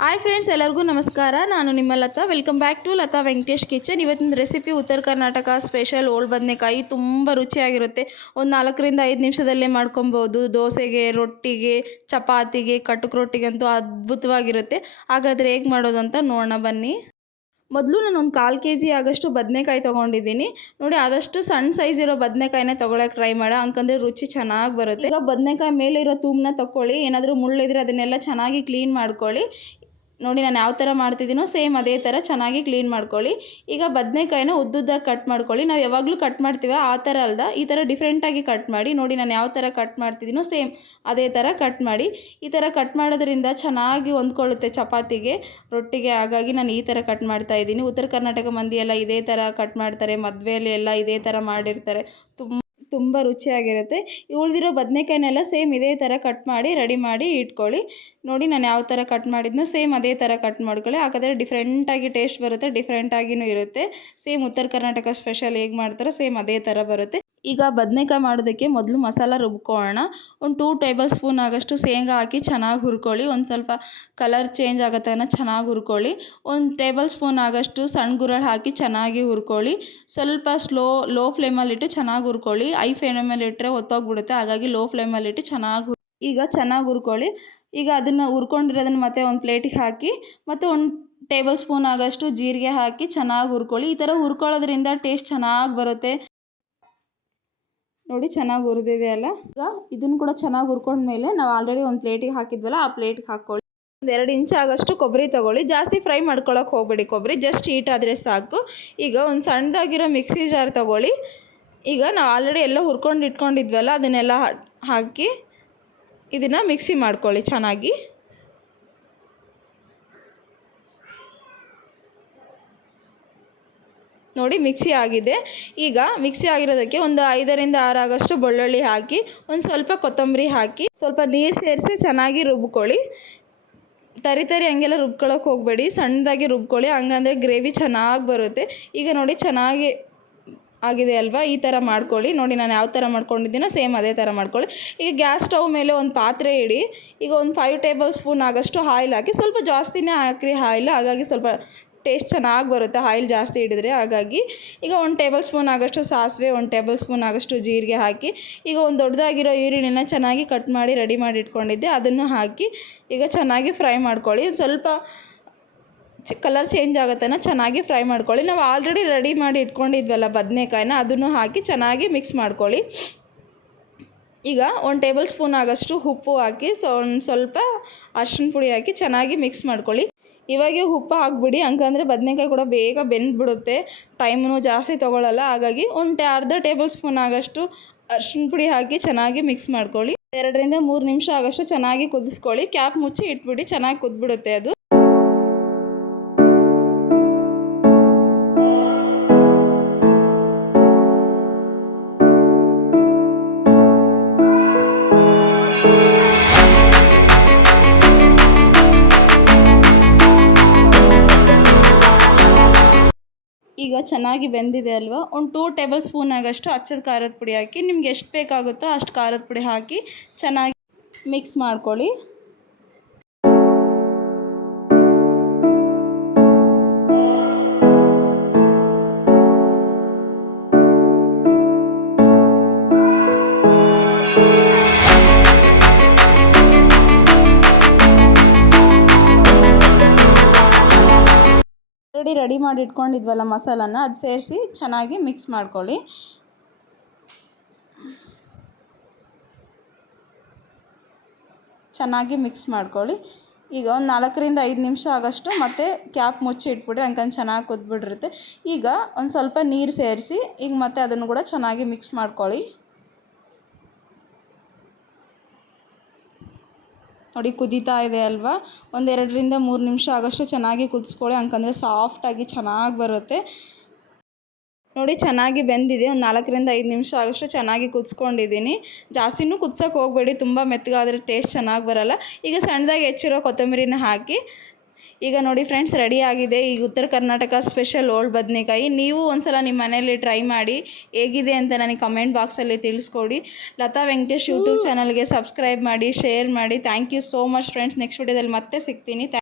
Hi friends, ಎಲ್ಲರಿಗೂ ನಮಸ್ಕಾರ. ನಾನು ನಿಮ್ಮ Lata. Welcome back to Lata Venkatesh kitchen. ಇವತ್ತಿನ ರೆಸಿಪಿ ಉತ್ತರ ಕರ್ನಾಟಕ ಸ್ಪೆಷಲ್ ಓಳು ಬದನೆಕಾಯಿ. ತುಂಬ ರುಚಿಯಾಗಿರುತ್ತೆ. ಒಂದು 4ರಿಂದ 5 ನಿಮಿಷದಲ್ಲೇ ಮಾಡ್ಕೊಬೋದು. ದೋಸೆಗೆ, ರೊಟ್ಟಿಗೆ, ಚಪಾತಿಗೆ, ಕಟಕ್ ರೊಟ್ಟಿಗೆ ಅಂತೂ ಅದ್ಭುತವಾಗಿರುತ್ತೆ. ಹಾಗಾದರೆ ಹೇಗೆ ಮಾಡೋದು ಅಂತ ನೋಡೋಣ ಬನ್ನಿ. ಮೊದಲು ನಾನು ಒಂದು 1/4 kg ಆಗಷ್ಟು ಬದನೆಕಾಯಿ ತೊಗೊಂಡಿದ್ದೀನಿ. ನೋಡಿ, ಆದಷ್ಟು ಸಣ್ಣ ಸೈಜ್ ಇರೋ ಬದನೆಕಾಯಿನ ತೊಗೊಳಕ್ಕೆ ಟ್ರೈ ಮಾಡ, ಯಾಕಂದರೆ ರುಚಿ ಚೆನ್ನಾಗಿ ಬರುತ್ತೆ. ಈಗ ಬದನೆಕಾಯಿ ಮೇಲೆ ಇರೋ ತೂಮನ್ನ ತಗೊಳ್ಳಿ. ಏನಾದರೂ ಮುಳ್ಳಿದ್ರೆ ಅದನ್ನೆಲ್ಲ ಚೆನ್ನಾಗಿ ಕ್ಲೀನ್ ಮಾಡ್ಕೊಳ್ಳಿ. ನೋಡಿ, ನಾನು ಯಾವ ಥರ ಮಾಡ್ತಿದ್ದೀನೋ ಸೇಮ್ ಅದೇ ಥರ ಚೆನ್ನಾಗಿ ಕ್ಲೀನ್ ಮಾಡ್ಕೊಳ್ಳಿ. ಈಗ ಬದನೆಕಾಯಿನ ಉದ್ದುದ್ದಾಗಿ ಕಟ್ ಮಾಡ್ಕೊಳ್ಳಿ. ನಾವು ಯಾವಾಗಲೂ ಕಟ್ ಮಾಡ್ತೀವ ಆ ಥರ ಅಲ್ದ, ಈ ಥರ ಡಿಫ್ರೆಂಟಾಗಿ ಕಟ್ ಮಾಡಿ. ನೋಡಿ, ನಾನು ಯಾವ ಥರ ಕಟ್ ಮಾಡ್ತಿದ್ದೀನೋ ಸೇಮ್ ಅದೇ ಥರ ಕಟ್ ಮಾಡಿ. ಈ ಥರ ಕಟ್ ಮಾಡೋದ್ರಿಂದ ಚೆನ್ನಾಗಿ ಹೊಂದ್ಕೊಳ್ಳುತ್ತೆ ಚಪಾತಿಗೆ, ರೊಟ್ಟಿಗೆ. ಹಾಗಾಗಿ ನಾನು ಈ ಥರ ಕಟ್ ಮಾಡ್ತಾ ಇದ್ದೀನಿ. ಉತ್ತರ ಕರ್ನಾಟಕ ಮಂದಿ ಎಲ್ಲ ಇದೇ ಥರ ಕಟ್ ಮಾಡ್ತಾರೆ. ಮದುವೆಯಲ್ಲಿ ಎಲ್ಲ ಇದೇ ಥರ ಮಾಡಿರ್ತಾರೆ. ತುಂಬ ರುಚಿಯಾಗಿರುತ್ತೆ. ಉಳಿದಿರೋ ಬದನೆಕಾಯಿನೆಲ್ಲ ಸೇಮ್ ಇದೇ ಥರ ಕಟ್ ಮಾಡಿ ರೆಡಿ ಮಾಡಿ ಇಟ್ಕೊಳ್ಳಿ. ನೋಡಿ, ನಾನು ಯಾವ ಥರ ಕಟ್ ಮಾಡಿದ್ನೋ ಸೇಮ್ ಅದೇ ಥರ ಕಟ್ ಮಾಡ್ಕೊಳ್ಳಿ. ಹಾಗಾದರೆ ಡಿಫ್ರೆಂಟಾಗಿ ಟೇಸ್ಟ್ ಬರುತ್ತೆ, ಡಿಫ್ರೆಂಟಾಗಿಯೂ ಇರುತ್ತೆ. ಸೇಮ್ ಉತ್ತರ ಕರ್ನಾಟಕ ಸ್ಪೆಷಲ್ ಹೇಗೆ ಮಾಡ್ತಾರೋ ಸೇಮ್ ಅದೇ ಥರ ಬರುತ್ತೆ. ಈಗ ಬದನೆಕಾಯಿ ಮಾಡೋದಕ್ಕೆ ಮೊದಲು ಮಸಾಲ ರುಬ್ಕೊಳ್ಳೋಣ. ಒಂದು 2 ಟೇಬಲ್ ಸ್ಪೂನ್ ಆಗಷ್ಟು ಶೇಂಗಾ ಹಾಕಿ ಚೆನ್ನಾಗಿ ಹುರ್ಕೊಳ್ಳಿ. ಒಂದು ಸ್ವಲ್ಪ ಕಲರ್ ಚೇಂಜ್ ಆಗೋ ತನಕ ಚೆನ್ನಾಗಿ ಹುರ್ಕೊಳ್ಳಿ. 1 ಟೇಬಲ್ ಸ್ಪೂನ್ ಆಗಷ್ಟು ಸಣ್ಣ ಗುರಳ್ ಹಾಕಿ ಚೆನ್ನಾಗಿ ಹುರ್ಕೊಳ್ಳಿ. ಸ್ವಲ್ಪ ಲೋ ಫ್ಲೇಮಲ್ಲಿಟ್ಟು ಚೆನ್ನಾಗಿ ಹುರ್ಕೊಳ್ಳಿ. ಹೈ ಫ್ಲೇಮಲ್ಲಿ ಇಟ್ಟರೆ ಹೊತ್ತೋಗ್ಬಿಡುತ್ತೆ. ಹಾಗಾಗಿ ಲೋ ಫ್ಲೇಮಲ್ಲಿಟ್ಟು ಈಗ ಚೆನ್ನಾಗಿ ಹುರ್ಕೊಳ್ಳಿ. ಈಗ ಅದನ್ನು ಹುರ್ಕೊಂಡಿರೋದನ್ನು ಮತ್ತೆ ಒಂದು ಪ್ಲೇಟಿಗೆ ಹಾಕಿ, ಮತ್ತು 1 ಟೇಬಲ್ ಸ್ಪೂನ್ ಆಗಷ್ಟು ಜೀರಿಗೆ ಹಾಕಿ ಚೆನ್ನಾಗಿ ಹುರ್ಕೊಳ್ಳಿ. ಈ ಥರ ಹುರ್ಕೊಳ್ಳೋದ್ರಿಂದ ಟೇಸ್ಟ್ ಚೆನ್ನಾಗಿ ಬರುತ್ತೆ. ನೋಡಿ, ಚೆನ್ನಾಗಿ ಹುರಿದಿದೆ ಅಲ್ಲ. ಈಗ ಇದನ್ನು ಕೂಡ ಚೆನ್ನಾಗಿ ಹುರ್ಕೊಂಡ್ಮೇಲೆ ನಾವು ಆಲ್ರೆಡಿ ಒಂದು ಪ್ಲೇಟಿಗೆ ಹಾಕಿದ್ವಲ್ಲ, ಆ ಪ್ಲೇಟಿಗೆ ಹಾಕ್ಕೊಳ್ಳಿ. ಒಂದು 2 ಇಂಚ್ ಆಗಷ್ಟು ಕೊಬ್ಬರಿ ತೊಗೊಳ್ಳಿ. ಜಾಸ್ತಿ ಫ್ರೈ ಮಾಡ್ಕೊಳ್ಳೋಕೆ ಹೋಗಬೇಡಿ. ಕೊಬ್ಬರಿ ಜಸ್ಟ್ ಹೀಟ್ ಆದರೆ ಸಾಕು. ಈಗ ಒಂದು ಸಣ್ಣದಾಗಿರೋ ಮಿಕ್ಸಿ ಜಾರ್ ತೊಗೊಳ್ಳಿ. ಈಗ ನಾವು ಆಲ್ರೆಡಿ ಎಲ್ಲ ಹುರ್ಕೊಂಡು ಇಟ್ಕೊಂಡಿದ್ವಲ್ಲ, ಅದನ್ನೆಲ್ಲ ಹಾಕಿ ಇದನ್ನು ಮಿಕ್ಸಿ ಮಾಡ್ಕೊಳ್ಳಿ ಚೆನ್ನಾಗಿ. ನೋಡಿ, ಮಿಕ್ಸಿ ಆಗಿದೆ. ಈಗ ಮಿಕ್ಸಿ ಆಗಿರೋದಕ್ಕೆ ಒಂದು 5ರಿಂದ 6 ಆಗಷ್ಟು ಬೆಳ್ಳುಳ್ಳಿ ಹಾಕಿ, ಒಂದು ಸ್ವಲ್ಪ ಕೊತ್ತಂಬರಿ ಹಾಕಿ, ಸ್ವಲ್ಪ ನೀರು ಸೇರಿಸಿ ಚೆನ್ನಾಗಿ ರುಬ್ಕೊಳ್ಳಿ. ತರಿ ಹಂಗೆಲ್ಲ ರುಬ್ಕೊಳ್ಳೋಕೆ ಹೋಗಬೇಡಿ, ಸಣ್ಣದಾಗಿ ರುಬ್ಕೊಳ್ಳಿ. ಹಂಗಂದರೆ ಗ್ರೇವಿ ಚೆನ್ನಾಗಿ ಬರುತ್ತೆ. ಈಗ ನೋಡಿ, ಚೆನ್ನಾಗಿ ಆಗಿದೆ ಅಲ್ವಾ? ಈ ಥರ ಮಾಡ್ಕೊಳ್ಳಿ. ನೋಡಿ, ನಾನು ಯಾವ ಥರ ಮಾಡ್ಕೊಂಡಿದ್ದೀನೋ ಸೇಮ್ ಅದೇ ಥರ ಮಾಡ್ಕೊಳ್ಳಿ. ಈಗ ಗ್ಯಾಸ್ ಸ್ಟವ್ ಮೇಲೆ ಒಂದು ಪಾತ್ರೆ ಇಡಿ. ಈಗ ಒಂದು 5 ಟೇಬಲ್ ಸ್ಪೂನ್ ಆಗಷ್ಟು ಆಯಿಲ್ ಹಾಕಿ. ಸ್ವಲ್ಪ ಜಾಸ್ತಿನೇ ಹಾಕಿರಿ ಆಯಿಲ್, ಹಾಗಾಗಿ ಸ್ವಲ್ಪ ಟೇಸ್ಟ್ ಚೆನ್ನಾಗಿ ಬರುತ್ತೆ ಆಯಿಲ್ ಜಾಸ್ತಿ ಹಿಡಿದ್ರೆ. ಹಾಗಾಗಿ ಈಗ 1 ಟೇಬಲ್ ಸ್ಪೂನ್ ಆಗಷ್ಟು ಸಾಸಿವೆ, 1 ಟೇಬಲ್ ಸ್ಪೂನ್ ಆಗಷ್ಟು ಜೀರಿಗೆ ಹಾಕಿ, ಈಗ ಒಂದು ದೊಡ್ಡದಾಗಿರೋ ಈರುಳ್ಳಿನ ಚೆನ್ನಾಗಿ ಕಟ್ ಮಾಡಿ ರೆಡಿ ಮಾಡಿ ಇಟ್ಕೊಂಡಿದ್ದೆ, ಅದನ್ನು ಹಾಕಿ ಈಗ ಚೆನ್ನಾಗಿ ಫ್ರೈ ಮಾಡ್ಕೊಳ್ಳಿ. ಸ್ವಲ್ಪ ಕಲರ್ ಚೇಂಜ್ ಆಗುತ್ತನ ಚೆನ್ನಾಗಿ ಫ್ರೈ ಮಾಡ್ಕೊಳ್ಳಿ. ನಾವು ಆಲ್ರೆಡಿ ರೆಡಿ ಮಾಡಿ ಇಟ್ಕೊಂಡಿದ್ವಲ್ಲ ಬದನೆಕಾಯಿನ, ಅದನ್ನು ಹಾಕಿ ಚೆನ್ನಾಗಿ ಮಿಕ್ಸ್ ಮಾಡ್ಕೊಳ್ಳಿ. ಈಗ 1 ಟೇಬಲ್ ಸ್ಪೂನ್ ಆಗಷ್ಟು ಉಪ್ಪು ಹಾಕಿ, ಒಂದು ಸ್ವಲ್ಪ ಅರಿಶಿನ ಪುಡಿ ಹಾಕಿ ಚೆನ್ನಾಗಿ ಮಿಕ್ಸ್ ಮಾಡ್ಕೊಳ್ಳಿ. ಇವಾಗೆ ಉಪ್ಪು ಹಾಕ್ಬಿಡಿ, ಯಾಕಂದರೆ ಬದನೆಕಾಯಿ ಕೂಡ ಬೇಗ ಬೆಂದ್ಬಿಡುತ್ತೆ, ಟೈಮೂ ಜಾಸ್ತಿ ತೊಗೊಳ್ಳಲ್ಲ. ಹಾಗಾಗಿ ಒಂದು ಅರ್ಧ ಟೇಬಲ್ ಸ್ಪೂನ್ ಆಗಷ್ಟು ಅರಿಶಿನ ಪುಡಿ ಹಾಕಿ ಚೆನ್ನಾಗಿ ಮಿಕ್ಸ್ ಮಾಡ್ಕೊಳ್ಳಿ. 2ರಿಂದ 3 ನಿಮಿಷ ಆಗಷ್ಟು ಚೆನ್ನಾಗಿ ಕುದಿಸ್ಕೊಳ್ಳಿ. ಕ್ಯಾಪ್ ಮುಚ್ಚಿ ಇಟ್ಬಿಡಿ, ಚೆನ್ನಾಗಿ ಕುದ್ಬಿಡುತ್ತೆ ಅದು. ಈಗ ಚೆನ್ನಾಗಿ ಬೆಂದಿದೆ ಅಲ್ವಾ? ಒಂದು 2 ಟೇಬಲ್ ಸ್ಪೂನ್ ಆಗಷ್ಟು ಅಚ್ಚದ ಖಾರದ ಪುಡಿ ಹಾಕಿ, ನಿಮ್ಗೆ ಎಷ್ಟು ಬೇಕಾಗುತ್ತೋ ಅಷ್ಟು ಖಾರದ ಪುಡಿ ಹಾಕಿ ಚೆನ್ನಾಗಿ ಮಿಕ್ಸ್ ಮಾಡ್ಕೊಳ್ಳಿ. ರೆಡಿ ಮಾಡಿ ಇಟ್ಕೊಂಡಿದ್ವಲ್ಲ ಮಸಾಲಾನ, ಅದು ಸೇರಿಸಿ ಚೆನ್ನಾಗಿ ಮಿಕ್ಸ್ ಮಾಡ್ಕೊಳ್ಳಿ. ಚೆನ್ನಾಗಿ ಮಿಕ್ಸ್ ಮಾಡ್ಕೊಳ್ಳಿ. ಈಗ ಒಂದು 4ರಿಂದ 5 ನಿಮಿಷ ಆಗಷ್ಟು ಮತ್ತೆ ಕ್ಯಾಪ್ ಮುಚ್ಚಿ ಇಟ್ಬಿಡಿ, ಯಾಕಂದ್ರೆ ಚೆನ್ನಾಗಿ ಕುದ್ಬಿಟ್ಟಿರುತ್ತೆ. ಈಗ ಒಂದು ಸ್ವಲ್ಪ ನೀರು ಸೇರಿಸಿ ಈಗ ಮತ್ತೆ ಅದನ್ನು ಕೂಡ ಚೆನ್ನಾಗಿ ಮಿಕ್ಸ್ ಮಾಡ್ಕೊಳ್ಳಿ. ನೋಡಿ, ಕುದೀತಾ ಇದೆ ಅಲ್ವಾ? ಒಂದು 2ರಿಂದ 3 ನಿಮಿಷ ಆಗಷ್ಟು ಚೆನ್ನಾಗಿ ಕುದಿಸ್ಕೊಳ್ಳಿ, ಯಾಕಂದರೆ ಸಾಫ್ಟಾಗಿ ಚೆನ್ನಾಗಿ ಬರುತ್ತೆ. ನೋಡಿ, ಚೆನ್ನಾಗಿ ಬೆಂದಿದೆ. ಒಂದು 4ರಿಂದ 5 ನಿಮಿಷ ಆಗಷ್ಟು ಚೆನ್ನಾಗಿ ಕುದಿಸ್ಕೊಂಡಿದ್ದೀನಿ. ಜಾಸ್ತಿನೂ ಕುದ್ಸೋಕೆ ಹೋಗಬೇಡಿ, ತುಂಬ ಮೆತ್ತಗಾದರೆ ಟೇಸ್ಟ್ ಚೆನ್ನಾಗಿ ಬರೋಲ್ಲ. ಈಗ ಸಣ್ಣದಾಗಿ ಹೆಚ್ಚಿರೋ ಕೊತ್ತಂಬರಿನ ಹಾಕಿ, ಈಗ ನೋಡಿ ಫ್ರೆಂಡ್ಸ್, ರೆಡಿ ಆಗಿದೆ ಈ ಉತ್ತರ ಕರ್ನಾಟಕ ಸ್ಪೆಷಲ್ ಓಳು ಬದನೆಕಾಯಿ. ನೀವು ಒಂದ್ಸಲ ನಿಮ್ಮ ಮನೆಯಲ್ಲಿ ಟ್ರೈ ಮಾಡಿ ಹೇಗಿದೆ ಅಂತ ನನಗೆ ಕಮೆಂಟ್ ಬಾಕ್ಸಲ್ಲಿ ತಿಳಿಸ್ಕೊಡಿ. ಲತಾ ವೆಂಕಟೇಶ್ ಯೂಟ್ಯೂಬ್ ಚಾನಲ್ಗೆ ಸಬ್ಸ್ಕ್ರೈಬ್ ಮಾಡಿ, ಶೇರ್ ಮಾಡಿ. Thank you so much friends. Next ವಿಡಿಯೋದಲ್ಲಿ ಮತ್ತೆ ಸಿಗ್ತೀನಿ.